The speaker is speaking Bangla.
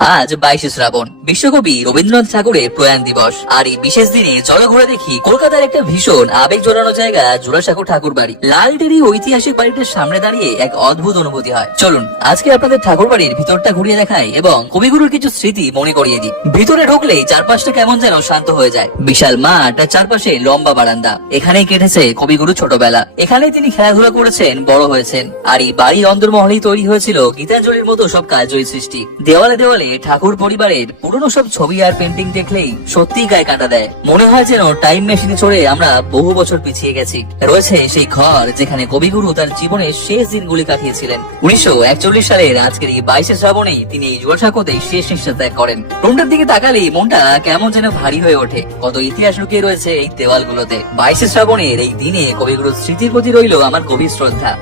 আজ 22শে শ্রাবণ, বিশ্বকবি রবীন্দ্রনাথ ঠাকুরের প্রয়াণ দিবস। আর এই বিশেষ দিনে চলো ঘুরে দেখি কলকাতার একটা ভীষণ আবেগ জড়ানো জায়গা জোড়াসাঁকো ঠাকুর বাড়ি। লালটের এই ঐতিহাসিক বাড়িটার সামনে দাঁড়িয়ে এক অদ্ভুত অনুভূতি হয়। চলুন আজকে আপনাদের ঠাকুর বাড়ির ভিতরটা ঘুরিয়ে দেখাই এবং কবিগুরুর কিছু স্মৃতি মনে করিয়ে দিই। ভিতরে ঢুকলেই চারপাশটা কেমন যেন শান্ত হয়ে যায়। বিশাল মাঠ আর চারপাশে লম্বা বারান্দা। এখানেই কেটেছে কবিগুরু ছোটবেলা, এখানেই তিনি খেলাধুলা করেছেন, বড় হয়েছেন। আর এই বাড়ির অন্দরমহলেই তৈরি হয়েছিল গীতাঞ্জলির মতো সব কালজয়ী সৃষ্টি। দেওয়ালে দেওয়ালে ঠাকুর পরিবারের পুরনো সব ছবি আর পেন্টিং দেখলেই সত্যিই গায়ে কাঁটা দেয়। মনে হয় যেন টাইম মেশিনে চড়ে আমরা বহু বছর পিছিয়ে গেছি। রয়েছে সেই ঘর যেখানে কবিগুরু তার জীবনের শেষ দিনগুলি কাটিয়েছিলেন। 1941 সালের আজকের এই 22শে শ্রাবণেই তিনি এই জোড়াসাঁকোতেই শেষ নিঃশ্বাস ত্যাগ করেন। রুমটার দিকে তাকালেই মনটা কেমন যেন ভারী হয়ে ওঠে। কত ইতিহাস লুকিয়ে রয়েছে এই দেওয়ালগুলোতে। 22শে শ্রাবণের এই দিনে কবিগুরুর স্মৃতির প্রতি রইল আমার গভীর শ্রদ্ধা।